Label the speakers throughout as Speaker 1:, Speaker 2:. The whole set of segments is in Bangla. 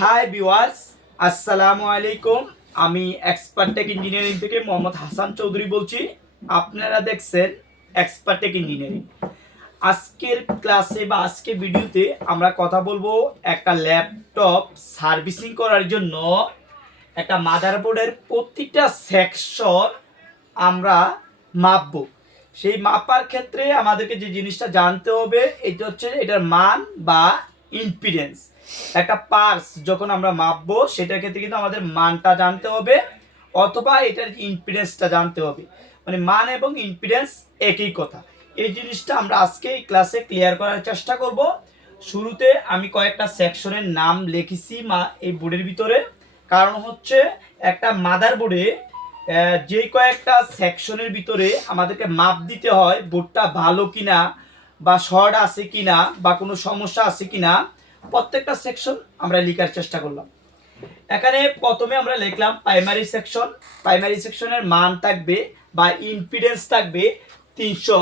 Speaker 1: হাই বিওয়াস আসসালামু আলাইকুম আমি এক্সপার্টেক ইঞ্জিনিয়ারিং থেকে মোহাম্মদ হাসান চৌধুরী বলছি। আপনারা দেখছেন এক্সপার্টেক ইঞ্জিনিয়ারিং আজকের ক্লাসে বা আজকের ভিডিওতে আমরা কথা বলব একটা ল্যাপটপ সার্ভিসিং করার জন্য একটা মাদারবোর্ডের প্রতিটা সেকশন আমরা মাপবো। সেই মাপার ক্ষেত্রে আমাদেরকে যে জিনিসটা জানতে হবে, এটা হচ্ছে এটার মান বা ইম্পিডেন্স একটা পার্স যখন আমরা মাপবো, সেটার ক্ষেত্রে কিন্তু আমাদের মানটা জানতে হবে, অথবা এটার ইম্পিডেন্সটা জানতে হবে। মানে মান এবং ইম্পিডেন্স একই কথা। এই জিনিসটা আমরা আজকে ক্লাসে ক্লিয়ার করার চেষ্টা করব। শুরুতে আমি কয়েকটা সেকশনের নাম লিখেছি মা, এই বোর্ডের ভিতরে। কারণ হচ্ছে একটা মাদার বোর্ডে যে কয়েকটা সেকশনের ভিতরে আমাদেরকে মাপ দিতে হয় বোর্ডটা ভালো কিনা, বা শর্ট আছে কিনা, বা কোনো সমস্যা আছে কিনা প্রত্যেকটা সেকশন আমরা লেখার চেষ্টা করলাম। এখানে প্রথমে আমরা লিখলাম প্রাইমারি সেকশন প্রাইমারি সেকশনের মান থাকবে বা ইম্পিডেন্স থাকবে তিনশো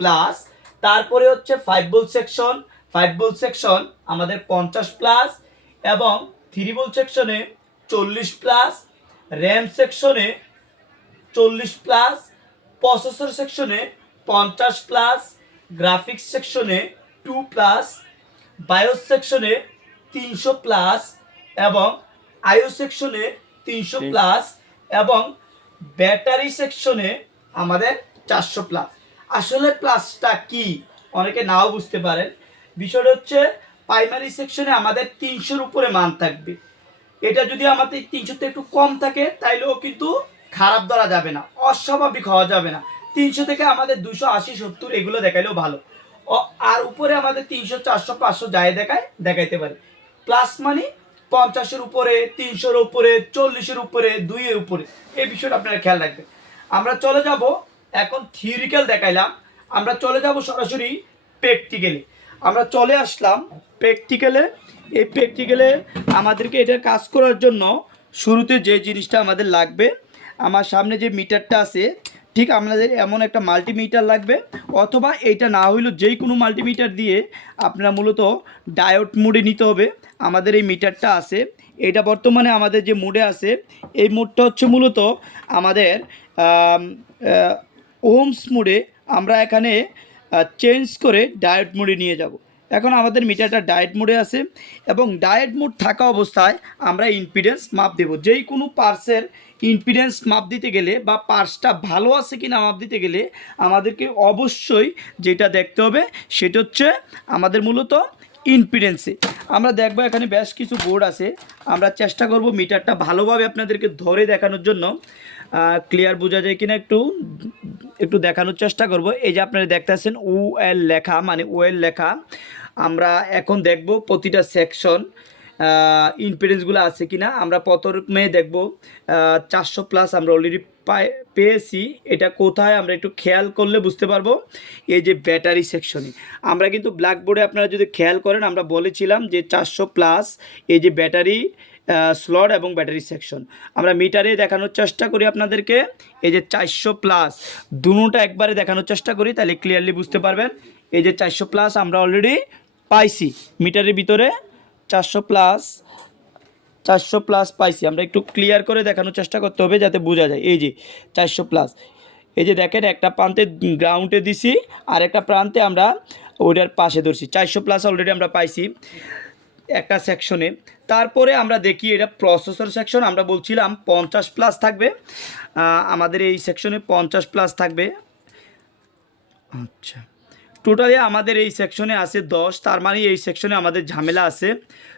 Speaker 1: প্লাস তারপরে হচ্ছে five ball section five ball section আমাদের পঞ্চাশ প্লাস এবং থ্রি বোল সেকশনে চল্লিশ প্লাস র্যাম সেকশনে চল্লিশ প্লাস প্রসেসর সেকশনে পঞ্চাশ প্লাস গ্রাফিক্স সেকশনে টু প্লাস বায়োস সেকশনে তিনশো প্লাস এবং আইও সেকশনে তিনশো প্লাস এবং ব্যাটারি সেকশনে আমাদের চারশো প্লাস আসলে প্লাসটা কি? অনেকে নাও বুঝতে পারেন। বিষয়টা হচ্ছে প্রাইমারি সেকশনে আমাদের তিনশোর উপরে মান থাকবে। এটা যদি আমাদের তিনশোতে একটু কম থাকে তাইলেও কিন্তু খারাপ ধরা যাবে না। অস্বাভাবিক হওয়া যাবে না। তিনশো থেকে আমাদের দুশো আশি সত্তর এগুলো দেখাইলেও ভালো। আর উপরে আমাদের তিনশো, চারশো, পাঁচশো যাই দেখায়, দেখাইতে পারে। প্লাস মানে পঞ্চাশের উপরে, তিনশোর উপরে, চল্লিশের উপরে, দুইয়ের উপরে। এই বিষয়টা আপনারা খেয়াল রাখবেন। আমরা চলে যাব, এখন থিওরিক্যাল দেখাইলাম। আমরা চলে যাব সরাসরি প্র্যাকটিক্যালে আমরা চলে আসলাম প্র্যাকটিক্যালে এই প্র্যাকটিক্যালে আমাদেরকে এটা কাজ করার জন্য শুরুতে যে জিনিসটা আমাদের লাগবে, আমার সামনে যে মিটারটা আছে ঠিক আপনাদের এমন একটা মাল্টিমিটার লাগবে, অথবা এইটা না হইলেও যেই কোনো মাল্টিমিটার দিয়ে আপনারা মূলত ডায়োড মুডে নিতে হবে। আমাদের এই মিটারটা আছে। এটা বর্তমানে আমাদের যে মুডে আছে, এই মুডটা হচ্ছে মূলত আমাদের ওমস মুডে আমরা এখানে চেঞ্জ করে ডায়েট মুডে নিয়ে যাব। এখন আমাদের মিটারটা ডায়েট মোডে আছে এবং ডায়েট মোড থাকা অবস্থায় আমরা ইম্পিডেন্স মাপ দেব। যেই কোনো পার্সের ইম্পিডেন্স মাপ দিতে গেলে বা পার্সটা ভালো আছে কি না মাপ দিতে গেলে আমাদেরকে অবশ্যই যেটা দেখতে হবে সেটা হচ্ছে আমাদের মূলত ইম্পিডেন্সে আমরা দেখব এখানে বেশ কিছু বোর্ড আছে। আমরা চেষ্টা করব মিটারটা ভালোভাবে আপনাদেরকে ধরে দেখানোর জন্য। ক্লিয়ার বোঝা যায় কিনা একটু? একটু দেখানোর চেষ্টা করব। এই যে আপনারা দেখতেছেন ও এল লেখা মানে ও এল লেখা। আমরা এখন দেখব প্রতিটা সেকশন ইম্পিডেন্সগুলো আছে কি না আমরা প্রথমে দেখব চারশো প্লাস আমরা অলরেডি পেয়েছি। এটা কোথায় আমরা একটু খেয়াল করলে বুঝতে পারব। এই যে ব্যাটারি সেকশনে আমরা কিন্তু ব্ল্যাকবোর্ডে আপনারা যদি খেয়াল করেন, আমরা বলেছিলাম যে চারশো প্লাস এই যে ব্যাটারি স্লট এবং ব্যাটারি সেকশন আমরা মিটারে দেখানোর চেষ্টা করি আপনাদেরকে। এই যে চারশো প্লাস দুটোটা একবারে দেখানোর চেষ্টা করি, তাহলে ক্লিয়ারলি বুঝতে পারবেন। এই যে চারশো প্লাস আমরা অলরেডি পাইছি, মিটারের ভিতরে চারশো প্লাস চারশো প্লাস পাইছি। আমরা একটু ক্লিয়ার করে দেখানোর চেষ্টা করতে হবে যাতে বোঝা যায়। এই যে চারশো প্লাস এই যে দেখেন, একটা প্রান্তে গ্রাউন্ডে দিছি, আর একটা প্রান্তে আমরা ওইটার পাশে ধরছি। চারশো প্লাস অলরেডি আমরা পাইছি একটা সেকশনে তারপরে আমরা দেখি এটা প্রসেসর সেকশন আমরা বলছিলাম পঞ্চাশ প্লাস থাকবে। আমাদের এই সেকশনে পঞ্চাশ প্লাস থাকবে। আচ্ছা। টোটালি আমাদের এই সেকশনে আছে দশ, তার মানে এই সেকশনে আমাদের ঝামেলা আছে।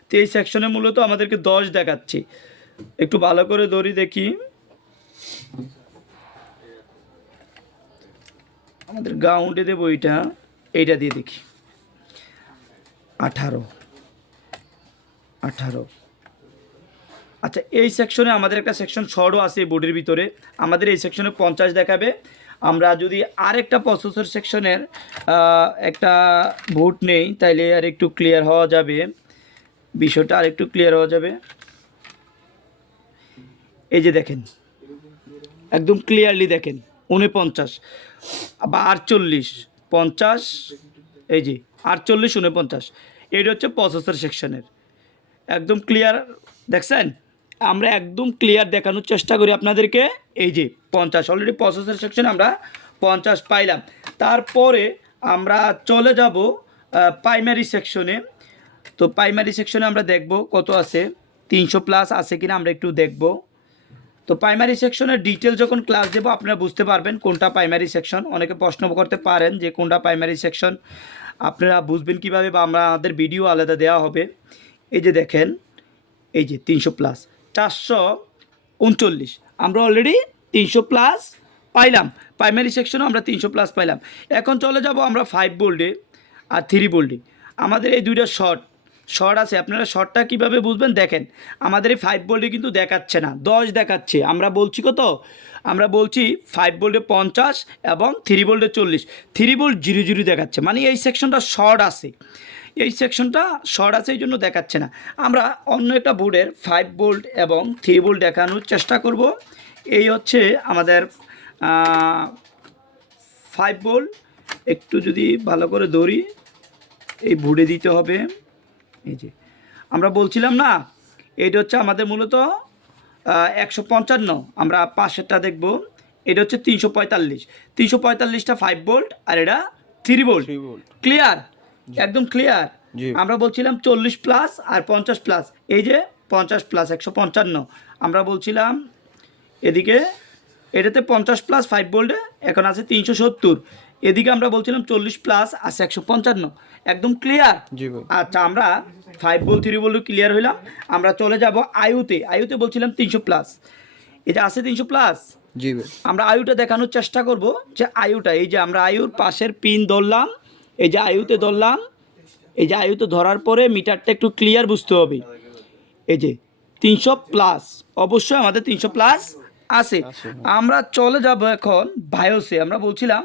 Speaker 1: তো এই সেকশনে মূলত আমাদেরকে দশ দেখাচ্ছে। একটু ভালো করে দড়ি দেখি। আমাদের গাউন্ডে দেবো এইটা এইটা দিয়ে দেখি। আঠারো। আঠারো। আচ্ছা এই সেকশনে আমাদের একটা সেকশন শর্টও আছে বোর্ডের ভিতরে। আমাদের এই সেকশনে পঞ্চাশ দেখাবে। আমরা যদি আরেকটা প্রসেসর সেকশনের একটা ভোট নেই, তাইলে আর একটু ক্লিয়ার হওয়া যাবে। বিষয়টা আর একটু ক্লিয়ার হওয়া যাবে। এই যে দেখেন, একদম ক্লিয়ারলি দেখেন উনপঞ্চাশ বা আটচল্লিশ, পঞ্চাশ, এই যে আটচল্লিশ উনপঞ্চাশ এটা হচ্ছে প্রসেসর সেকশনের একদম ক্লিয়ার দেখছেন? আমরা একদম ক্লিয়ার দেখানোর চেষ্টা করি আপনাদেরকে। এই যে পঞ্চাশ অলরেডি প্রসেসর সেকশন আমরা পঞ্চাশ পাইলাম। তারপরে আমরা চলে যাব প্রাইমারি সেকশনে তো প্রাইমারি সেকশনে আমরা দেখব কত আছে, তিনশো প্লাস আছে কিনা আমরা একটু দেখব। তো প্রাইমারি সেকশনের ডিটেল যখন ক্লাস দেবো, আপনারা বুঝতে পারবেন কোনটা প্রাইমারি সেকশন অনেকে প্রশ্ন করতে পারেন যে কোনটা প্রাইমারি সেকশন আপনারা বুঝবেন কীভাবে বা আমরা আমাদের ভিডিও আলাদা দেওয়া হবে। এই যে দেখেন, এই যে তিনশো প্লাস চারশো উনচল্লিশ। আমরা অলরেডি তিনশো প্লাস পাইলাম। প্রাইমারি সেকশনও আমরা তিনশো প্লাস পাইলাম। এখন চলে যাব আমরা ফাইভ বোল্ডে আর থ্রি বোল্ডে আমাদের এই দুইটা শর্ট শর্ট আছে। আপনারা শর্টটা কীভাবে বুঝবেন? দেখেন, আমাদের এই ফাইভ বোল্ডে কিন্তু দেখাচ্ছে না। দশ দেখাচ্ছে। আমরা বলছি কত? আমরা বলছি ফাইভ বোল্ডে পঞ্চাশ এবং থ্রি বোল্ডে চল্লিশ। থ্রি বোল্ড জিরো জিরো দেখাচ্ছে। মানে এই সেকশনটা শর্ট আছে। এই সেকশনটা শর্ট আছে এই জন্য দেখাচ্ছে না। আমরা অন্য একটা বোর্ডের ফাইভ বোল্ট এবং থ্রি বোল্ট দেখানোর চেষ্টা করব। এই হচ্ছে আমাদের ফাইভ বোল্ট একটু যদি ভালো করে দৌড়ি এই বোর্ডে দিতে হবে। এই যে আমরা বলছিলাম না এটা হচ্ছে আমাদের মূলত একশো পঞ্চান্ন। আমরা পাশেরটা দেখব। এটা হচ্ছে তিনশো পঁয়তাল্লিশ। তিনশো পঁয়তাল্লিশটা ফাইভ বোল্ট আর এটা থ্রি বোল্ট ক্লিয়ার একদম ক্লিয়ার আমরা বলছিলাম চল্লিশ প্লাস আর পঞ্চাশ প্লাস এই যে পঞ্চাশ প্লাস একশো পঞ্চান্ন। আমরা বলছিলাম এদিকে এটাতে পঞ্চাশ প্লাস ফাইভ বোল্ডে এখন আছে তিনশো সত্তর। এদিকে আমরা বলছিলাম চল্লিশ প্লাস আছে একশো পঞ্চান্ন। একদম ক্লিয়ার আচ্ছা আমরা five ball three ball clear হইলাম। আমরা চলে যাব আয়ুতে। আয়ুতে বলছিলাম তিনশো প্লাস এটা আছে তিনশো প্লাস
Speaker 2: জি
Speaker 1: আমরা আয়ুটা দেখানোর চেষ্টা করব যে আয়ুটা এই যে আমরা আয়ুর পাশের পিন ধরলাম। এই যে আয়ুতে ধরলাম এই যে আয়ুতে ধরার পরে মিটারটা একটু ক্লিয়ার বুঝতে হবে। এই যে তিনশো প্লাস অবশ্যই আমাদের তিনশো প্লাস আছে।
Speaker 2: আছে।
Speaker 1: আমরা চলে যাব এখন বায়োসে। আমরা বলছিলাম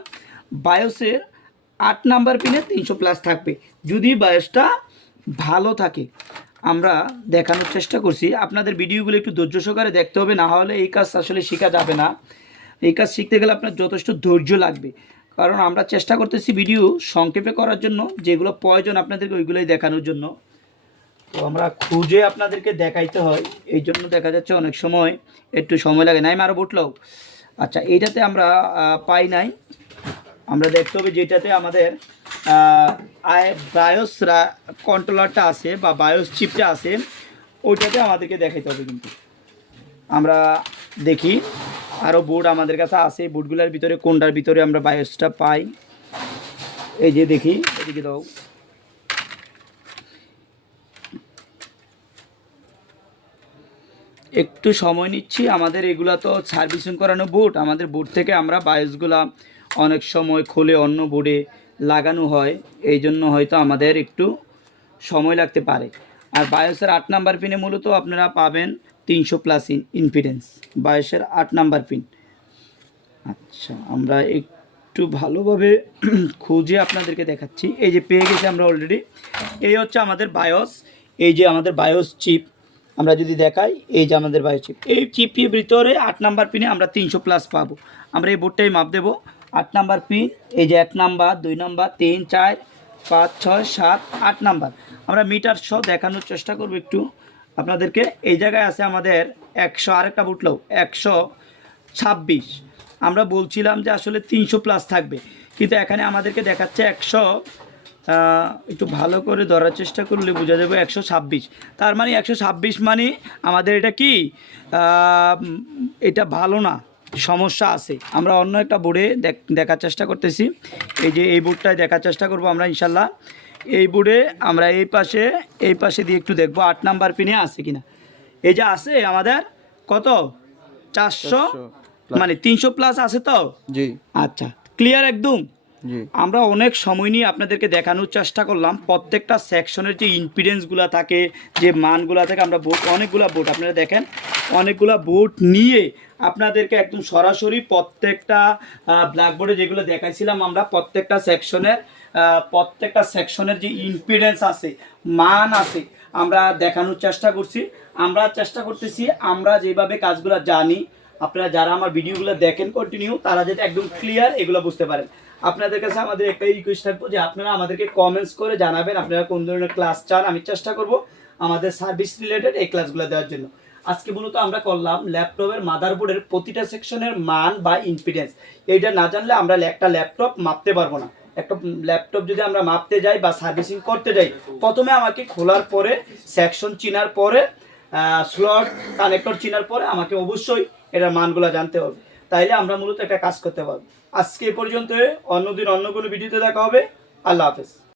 Speaker 1: বায়োসের আট নাম্বার পিনে তিনশো প্লাস থাকবে। যদি বায়োসটা ভালো থাকে আমরা দেখানোর চেষ্টা করছি। আপনাদের ভিডিওগুলো একটু ধৈর্য সহকারে দেখতে হবে না হলে এই কাজ আসলে শেখা যাবে না। এই কাজ শিখতে গেলে আপনার যথেষ্ট ধৈর্য লাগবে। কারণ আমরা চেষ্টা করতেছি ভিডিও সংক্ষেপে করার জন্য, যেগুলো প্রয়োজন আপনাদেরকে ওইগুলোই দেখানোর জন্য। তো আমরা খুঁজে আপনাদেরকে দেখাইতে হয়। এই জন্য দেখা যাচ্ছে অনেক সময় একটু সময় লাগে। নাই আরও বুটলো আচ্ছা এইটাতে আমরা পাই নাই। আমরা দেখতে হবে যেটাতে আমাদের বায়োস কন্ট্রোলারটা আছে বা বায়োস চিপটা আছে, ওইটাতে আমাদেরকে দেখাইতে হবে কিন্তু। আমরা দেখি। আরও বোর্ড আমাদের কাছে আছে। বোর্ডগুলোর ভিতরে কোনটার ভিতরে আমরা বায়োসটা পাই? এই যে দেখি, এদিকে দাও। একটু সময় নিচ্ছি, আমাদের এগুলা তো সার্ভিসিং করানো বোর্ড আমাদের বোর্ড থেকে আমরা বায়োসগুলা অনেক সময় খুলে অন্য বোর্ডে লাগানো হয়। এই জন্য হয়তো আমাদের একটু সময় লাগতে পারে। আর বায়োসের আট নাম্বার পিনে মূলত আপনারা পাবেন তিনশো প্লাস ইন ইনফিডেন্স বায়োসের আট নাম্বার পিন আচ্ছা আমরা একটু ভালোভাবে খুঁজে আপনাদেরকে দেখাচ্ছি। এই যে পেয়ে গেছি আমরা অলরেডি এই হচ্ছে আমাদের বায়োস এই যে আমাদের বায়োস চিপ আমরা যদি দেখাই, এই যে আমাদের বায়োস চিপ এই চিপের ভিতরে আট নাম্বার পিনে আমরা তিনশো প্লাস পাবো। আমরা এই বোর্ডটাই মাপ দেবো। আট নাম্বার পিন এই যে এক নাম্বার দুই নাম্বার তিন, চার, পাঁচ, ছয়, সাত, আট নাম্বার আমরা মিটার সহ দেখানোর চেষ্টা করব একটু। আপনাদেরকে এই জায়গায় আছে আমাদের একশো আরেকটা বুটলাও একশো ছাব্বিশ। আমরা বলছিলাম যে আসলে তিনশো প্লাস থাকবে। কিন্তু এখানে আমাদেরকে দেখাচ্ছে একশো একটু ভালো করে ধরার চেষ্টা করলে বোঝা যাবে একশো ছাব্বিশ। তার মানে একশো ছাব্বিশ মানে আমাদের এটা কি? এটা ভালো না। সমস্যা আছে। আমরা অন্য একটা বোর্ডে দেখার চেষ্টা করতেছি। এই যে এই বোর্ডটায় দেখার চেষ্টা করব আমরা ইনশাল্লাহ। এই বোর্ডে আমরা এই পাশে এই পাশে দিয়ে একটু দেখব আট নাম্বার পিনে আছে কিনা। এই যে আছে আমাদের কত? চারশো? মানে তিনশো প্লাস আছে তো?
Speaker 2: জি।
Speaker 1: আচ্ছা ক্লিয়ার একদম? আমরা অনেক সময় নিয়ে আপনাদেরকে দেখানোর চেষ্টা করলাম। প্রত্যেকটা সেকশনের যে ইনপিডেন্সগুলো থাকে, যে মানগুলো থাকে, আমরা বোর্ড অনেকগুলো বোর্ড আপনারা দেখেন, অনেকগুলো বোর্ড নিয়ে আপনাদেরকে একদম সরাসরি প্রত্যেকটা ব্ল্যাকবোর্ডে যেগুলো দেখাইছিলাম আমরা, প্রত্যেকটা সেকশনের প্রত্যেকটা সেকশনের যে ইনপিডেন্স আছে, মান আছে, আমরা দেখানোর চেষ্টা করছি। আমরা চেষ্টা করতেছি, আমরা যেভাবে কাজগুলো জানি আপনারা যারা আমার ভিডিওগুলো দেখেন কন্টিনিউ তারা যাতে একদম ক্লিয়ার এগুলো বুঝতে পারেন। আপনাদের কাছে আমাদের একটাই রিকোয়েস্ট থাকব যে আপনারা আমাদেরকে কমেন্টস করে জানাবেন আপনারা কোন ধরনের ক্লাস চান, আমি চেষ্টা করব আমাদের সার্ভিস রিলেটেড এই ক্লাসগুলো দেওয়ার জন্য। আজকে মূলত আমরা করলাম ল্যাপটপের মাদারবোর্ডের প্রতিটা সেকশনের মান বা ইম্পিডেন্স এইটা না জানলে আমরা একটা ল্যাপটপ মাপতে পারব না। একটা ল্যাপটপ যদি আমরা মাপতে যাই বা সার্ভিসিং করতে যাই, প্রথমে আমাকে খোলার পরে সেকশন চিনার পরে স্লট কানেক্টর চিনার পরে আমাকে অবশ্যই এটার মানগুলো জানতে হবে। তাইলে আমরা মূলত একটা কাজ করতে পারব। আজকে পর্যন্ত অন্যদিন অন্য কোনো ভিডিওতে দেখা হবে। আল্লাহ হাফেজ।